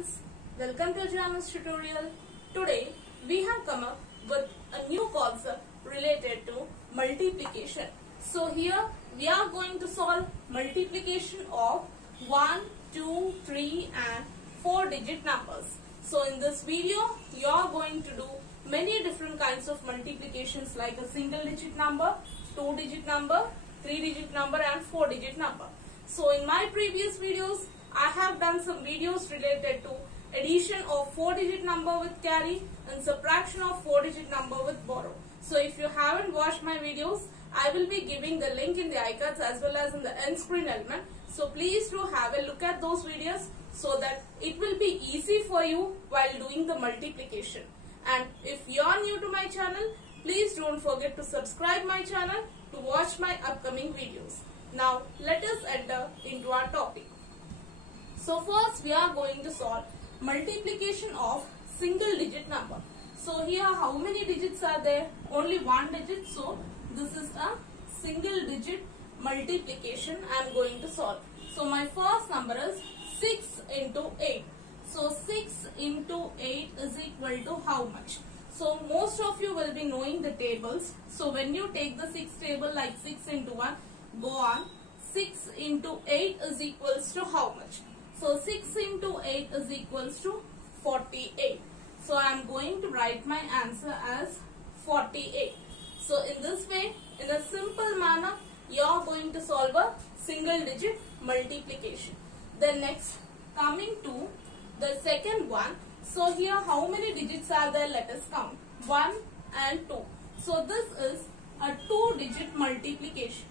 friends, welcome to Geometry tutorial. Today we have come up with a new concept related to multiplication. So here we are going to solve multiplication of 1, 2, 3 and 4 digit numbers. So in this video you are going to do many different kinds of multiplications like a single digit number, 2 digit number, 3 digit number and 4 digit number. So in my previous videos I have done some videos related to addition of 4 digit number with carry and subtraction of 4 digit number with borrow. So if you haven't watched my videos, I will be giving the link in the iCards as well as in the end screen element. So please do have a look at those videos so that it will be easy for you while doing the multiplication. And if you are new to my channel, please don't forget to subscribe my channel to watch my upcoming videos. Now let us enter into our topic. So first we are going to solve multiplication of single digit number. So here how many digits are there? Only one digit. So this is a single digit multiplication I am going to solve. So my first number is 6 into 8. So 6 into 8 is equal to how much? So most of you will be knowing the tables. So when you take the 6 table like 6 into 1, go on. 6 into 8 is equals to how much? So 6 into 8 is equals to 48. So I am going to write my answer as 48. So in this way, in a simple manner, you are going to solve a single digit multiplication. Then next, coming to the second one. So here how many digits are there? Let us count. 1 and 2. So this is a 2 digit multiplication.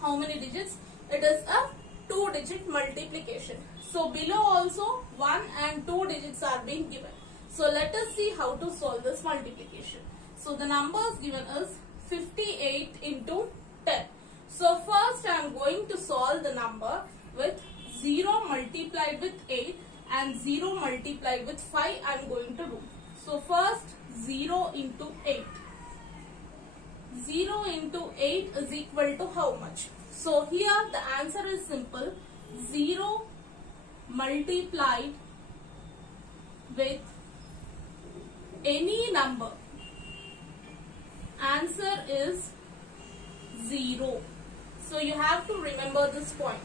How many digits? It is a 2 digit multiplication. So below also 1 and 2 digits are being given. So let us see how to solve this multiplication. So the numbers given is 58 into 10. So first I am going to solve the number with 0 multiplied with 8 and 0 multiplied with 5 I am going to do. So first 0 into 8. 0 into 8 is equal to how much? So here the answer is simple. 0 multiplied with any number. Answer is 0. So you have to remember this point.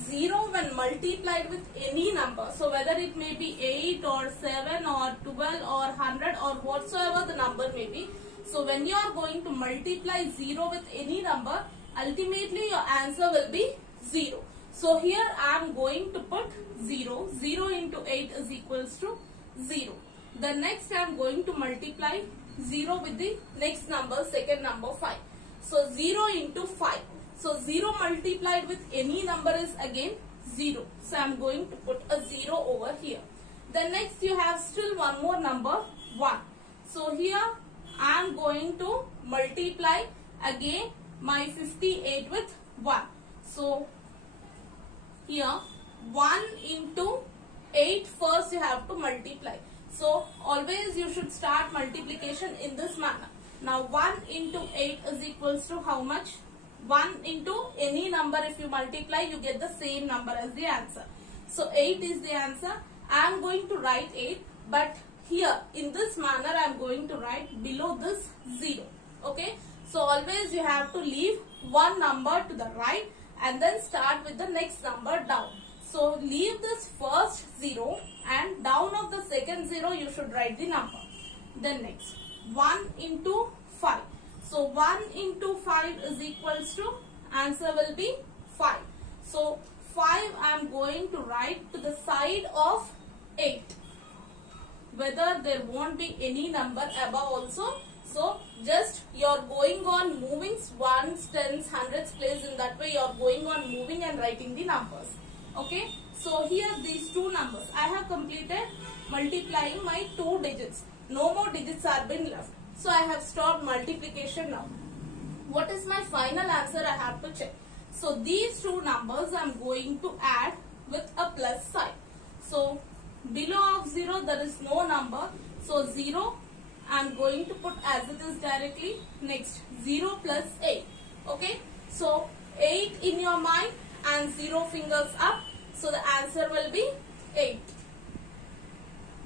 0 when multiplied with any number. So whether it may be 8 or 7 or 12 or 100 or whatsoever the number may be. So when you are going to multiply 0 with any number, ultimately your answer will be 0. So here I am going to put 0. 0 into 8 is equals to 0. The next I am going to multiply 0 with the next number, second number 5. So 0 into 5. So 0 multiplied with any number is again 0. So I am going to put a 0 over here. Then next you have still one more number 1. So here I am going to multiply again my 58 with 1. So here 1 into 8 first you have to multiply. So always you should start multiplication in this manner. Now 1 into 8 is equals to how much? 1 into any number if you multiply you get the same number as the answer. So 8 is the answer. I am going to write 8 but here in this manner I am going to write below this 0. Okay. So always you have to leave one number to the right and then start with the next number down. So leave this first 0 and down of the second 0 you should write the number. Then next 1 into 5. So 1 into 5 is equals to answer will be 5. So 5 I am going to write to the side of 8. Whether there won't be any number above also. So just you are going on moving ones, tens, hundreds place, in that way you are going on moving and writing the numbers. Okay. So here these two numbers I have completed multiplying my 2 digits. No more digits are been left. So I have stopped multiplication now. What is my final answer? I have to check. So these two numbers I am going to add with a plus sign. So below of 0 there is no number. So 0 I am going to put as it is directly. Next 0 plus 8. Okay. So 8 in your mind and 0 fingers up. So the answer will be 8.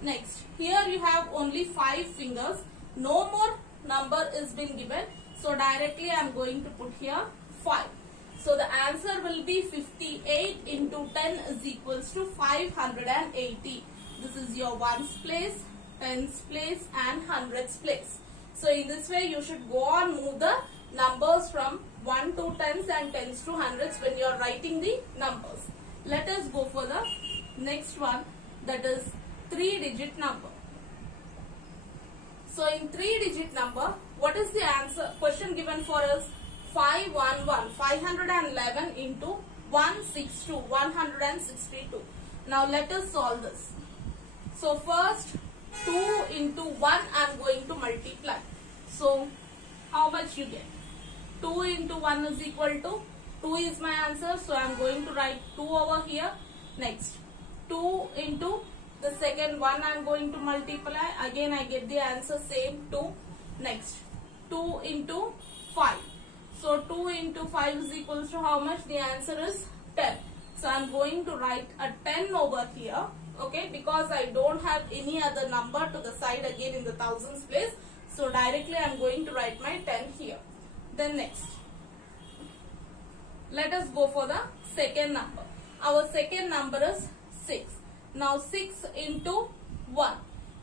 Next, here you have only 5 fingers. No more number is been given. So directly I am going to put here 5. So the answer will be 58 into 10 is equals to 580. This is your ones place, tens place and hundreds place. So in this way you should go on move the numbers from 1 to tens and tens to hundreds when you are writing the numbers. Let us go for the next one, that is 3-digit number. So in 3-digit number, what is the answer? Question given for us 511, 511 into 162, 162. Now let us solve this. So first 2 into 1 I am going to multiply. So how much you get? 2 into 1 is equal to 2 is my answer. So I am going to write 2 over here. Next 2 into the second 1 I am going to multiply. Again I get the answer same 2. Next 2 into 5. So 2 into 5 is equals to how much? The answer is 10. So I am going to write a 10 over here. Okay, because I don't have any other number to the side again in the thousands place. So directly I am going to write my 10 here. Then next, let us go for the second number. Our second number is 6. Now 6 into 1.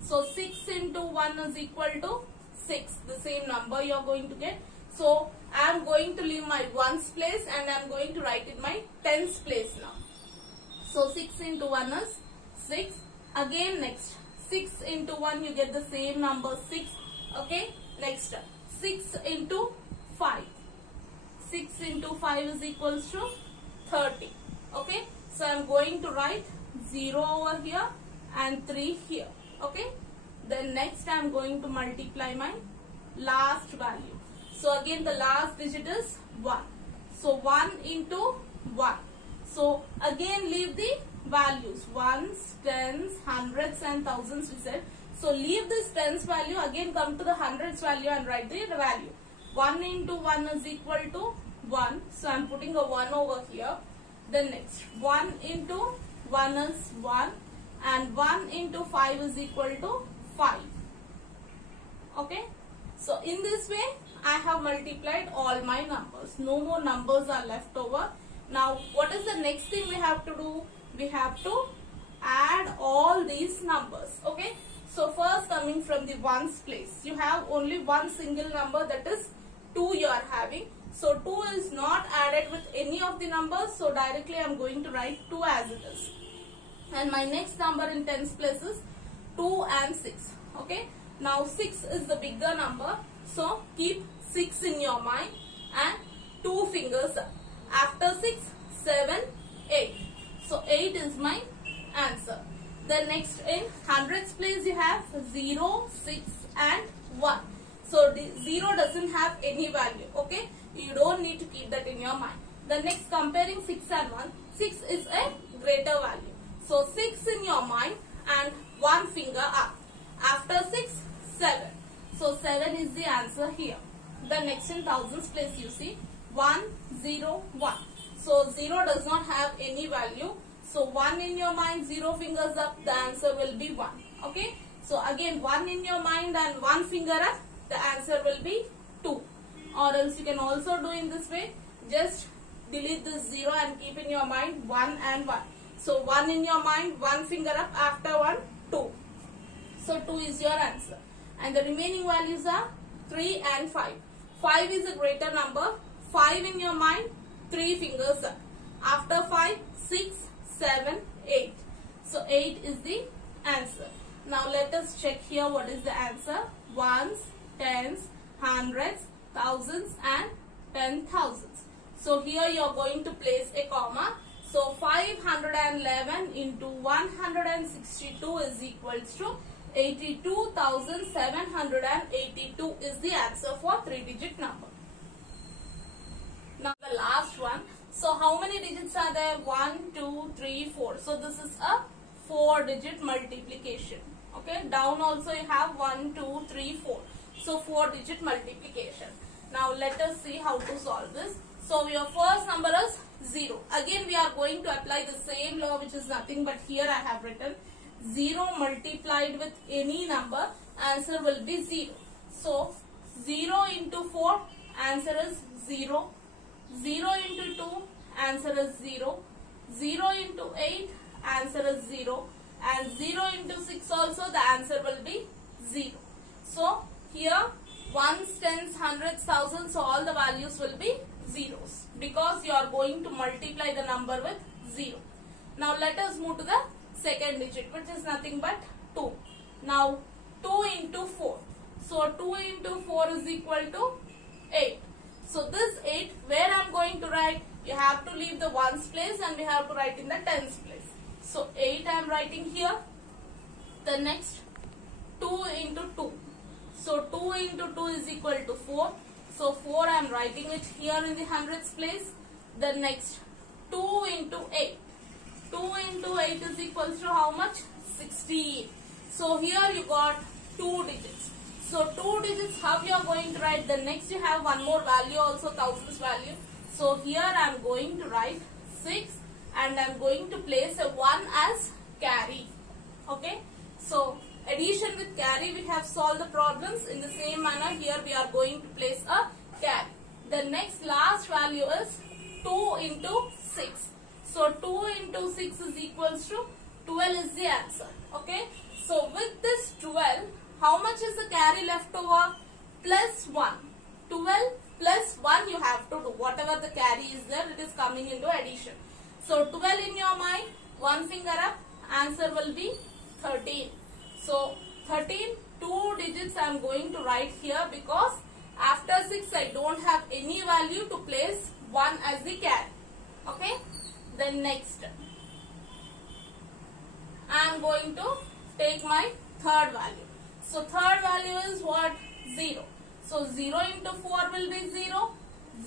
So 6 into 1 is equal to 6. The same number you are going to get. So I am going to leave my ones place and I am going to write in my tens place now. So 6 into 1 is 6. Again next 6 into 1 you get the same number 6. Okay. Next 6 into 5. 6 into 5 is equals to 30. Okay. So I am going to write 0 over here and 3 here. Okay. Then next I am going to multiply my last value. So again the last digit is 1. So 1 into 1. So again leave the values, ones, tens, hundreds and thousands we said. So leave this tens value, again come to the hundreds value and write the value. 1 into 1 is equal to 1. So I am putting a 1 over here. Then next 1 into 1 is 1 and 1 into 5 is equal to 5. Okay. So in this way I have multiplied all my numbers. No more numbers are left over. Now what is the next thing we have to do? We have to add all these numbers. Okay. So first coming from the ones place, you have only one single number, that is 2 you are having. So 2 is not added with any of the numbers. So directly I am going to write 2 as it is. And my next number in tens place is 2 and 6. Okay. Now 6 is the bigger number. So keep 6 in your mind and 2 fingers up. After 6, 7, 8. So 8 is my answer. Then next in hundreds place you have 0, 6 and 1. So the 0 doesn't have any value. Okay. You don't need to keep that in your mind. The next comparing 6 and 1. 6 is a greater value. So 6 in your mind and 1 finger up. After 6, 7. So 7 is the answer here. The next in thousands place you see 1, 0, 1. So 0 does not have any value. So 1 in your mind, 0 fingers up, the answer will be 1. Okay. So again 1 in your mind and 1 finger up, the answer will be 2. Or else you can also do in this way. Just delete this 0 and keep in your mind 1 and 1. So 1 in your mind, 1 finger up, after 1, 2. So 2 is your answer. And the remaining values are 3 and 5. 5 is a greater number. 5 in your mind, 3 fingers up. After 5, 6, 7, 8. So 8 is the answer. Now let us check here what is the answer. Ones, tens, hundreds, thousands and 10,000s. So here you are going to place a comma. So 511 into 162 is equals to 82,782 is the answer for 3-digit number. Now the last one. So how many digits are there? 1, 2, 3, 4. So this is a 4-digit multiplication. Okay. Down also you have 1, 2, 3, 4. So 4-digit multiplication. Now let us see how to solve this. So your first number is 0. Again we are going to apply the same law, which is nothing but here I have written 0 multiplied with any number, answer will be 0. So 0 into 4, answer is 0. 0 into 2, answer is 0. 0 into 8, answer is 0. And 0 into 6 also, the answer will be 0. So here ones, tens, hundreds, thousands, so all the values will be zeros because you are going to multiply the number with 0. Now let us move to the second digit, which is nothing but 2. Now 2 into 4. So 2 into 4 is equal to 8. So this 8, where I am going to write? You have to leave the ones place and we have to write in the tens place. So 8 I am writing here. The next 2 into 2. So 2 into 2 is equal to 4. So 4 I am writing it here in the hundreds place. The next 2 into 8. 2 into 8 is equal to how much? 16. So here you got 2 digits. So 2 digits, how you are going to write? The next you have one more value also, thousands value. So here I am going to write 6 and I am going to place a 1 as carry. Okay. So addition with carry, we have solved the problems. In the same manner, here we are going to place a carry. The next last value is 2 into 6. So 2 into 6 is equals to 12 is the answer. Okay. So with this 12, how much is the carry left over? Plus 1. 12 plus 1 you have to do. Whatever the carry is there, it is coming into addition. So 12 in your mind, one finger up, answer will be 13. So 13, 2 digits I am going to write here because after 6 I don't have any value to place 1 as the carry. Okay. Then next, I am going to take my third value. So third value is what? 0. So 0 into 4 will be 0.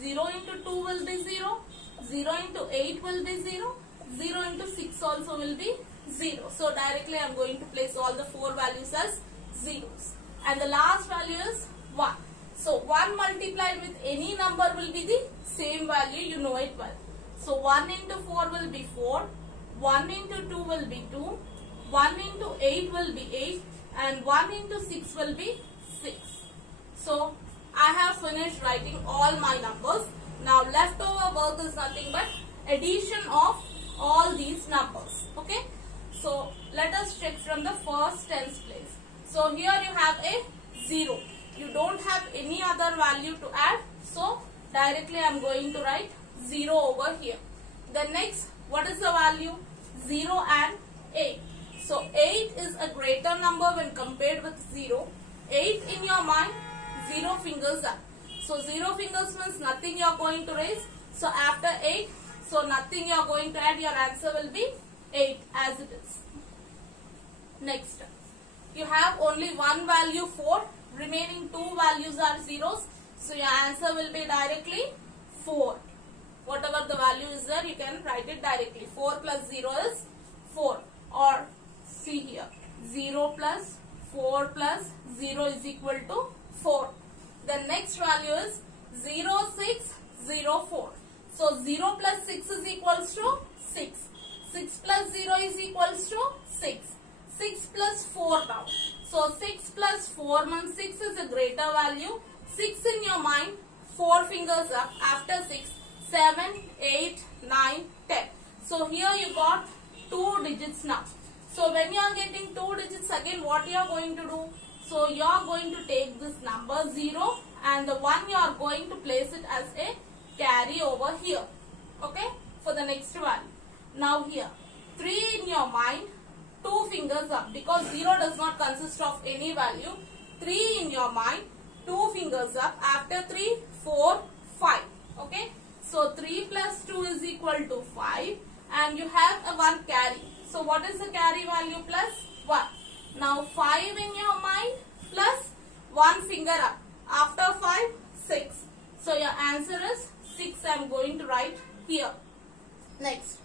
0 into 2 will be 0. 0 into 8 will be 0. 0 into 6 also will be 0. So directly I am going to place all the 4 values as zeros. And the last value is 1. So 1 multiplied with any number will be the same value, you know it well. So 1 into 4 will be 4. 1 into 2 will be 2. 1 into 8 will be 8. And 1 into 6 will be 6. So I have finished writing all my numbers. Now leftover work is nothing but addition of all these numbers. Okay. So let us check from the first tens place. So here you have a 0. You don't have any other value to add. So directly I am going to write 0 over here. The next, what is the value? 0 and 8. So 8 is a greater number when compared with 0. 8 in your mind, 0 fingers up. So 0 fingers means nothing you are going to raise. So after 8, so nothing you are going to add, your answer will be 8 as it is. Next, you have only one value 4. Remaining 2 values are zeros. So your answer will be directly 4. Whatever the value is there, you can write it directly. 4 plus 0 is 4. Or see here, 0 plus 4 plus 0 is equal to 4. The next value is 0, 6, 0, 4. So 0 plus 6 is equals to 6. 6 plus 0 is equals to 6. 6 plus 4 now. So 6 plus 4 means 6 is a greater value. 6 in your mind, 4 fingers up. After 6, 7, 8, 9, 10. So here you got 2 digits now. So when you are getting 2 digits again, what you are going to do? So you are going to take this number 0 and the 1 you are going to place it as a carry over here. Okay, for the next one. Now here, 3 in your mind, 2 fingers up because 0 does not consist of any value. 3 in your mind, 2 fingers up. After 3, 4, 5. Okay, so 3 plus 2 is equal to 5 and you have a 1 carry. So what is the carry value? Plus 1. Now 5 in your mind plus 1 finger up. After 5, 6. So your answer is 6. I am going to write here. Next,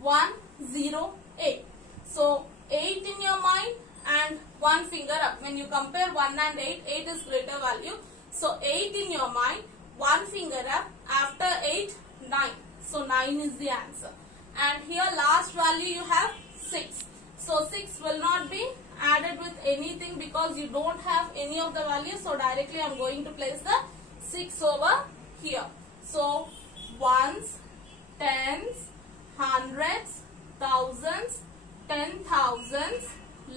1, 0, 8. So 8 in your mind and 1 finger up. When you compare 1 and 8, 8 is greater value. So 8 in your mind, 1 finger up. After 8, 9. So 9 is the answer. And here last value you have 6. So 6 6 will not be added with anything because you don't have any of the values. So directly I'm going to place the 6 over here. So ones, tens, hundreds, thousands, 10,000s,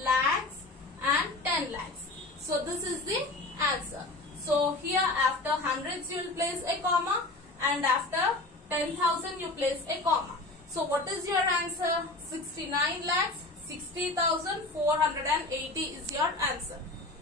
lakhs and 10 lakhs. So this is the answer. So here after hundreds you will place a comma and after 10,000 you place a comma. So what is your answer? 69 lakhs 60,480 is your answer.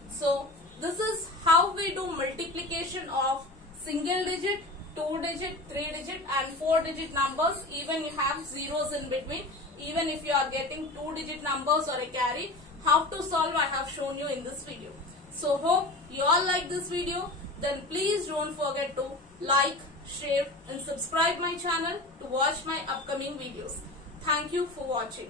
So this is how we do multiplication of single digit, 2 digit, 3 digit and 4 digit numbers. Even you have zeros in between. Even if you are getting 2 digit numbers or a carry, how to solve I have shown you in this video. So hope you all like this video. Then please don't forget to like, share and subscribe my channel to watch my upcoming videos. Thank you for watching.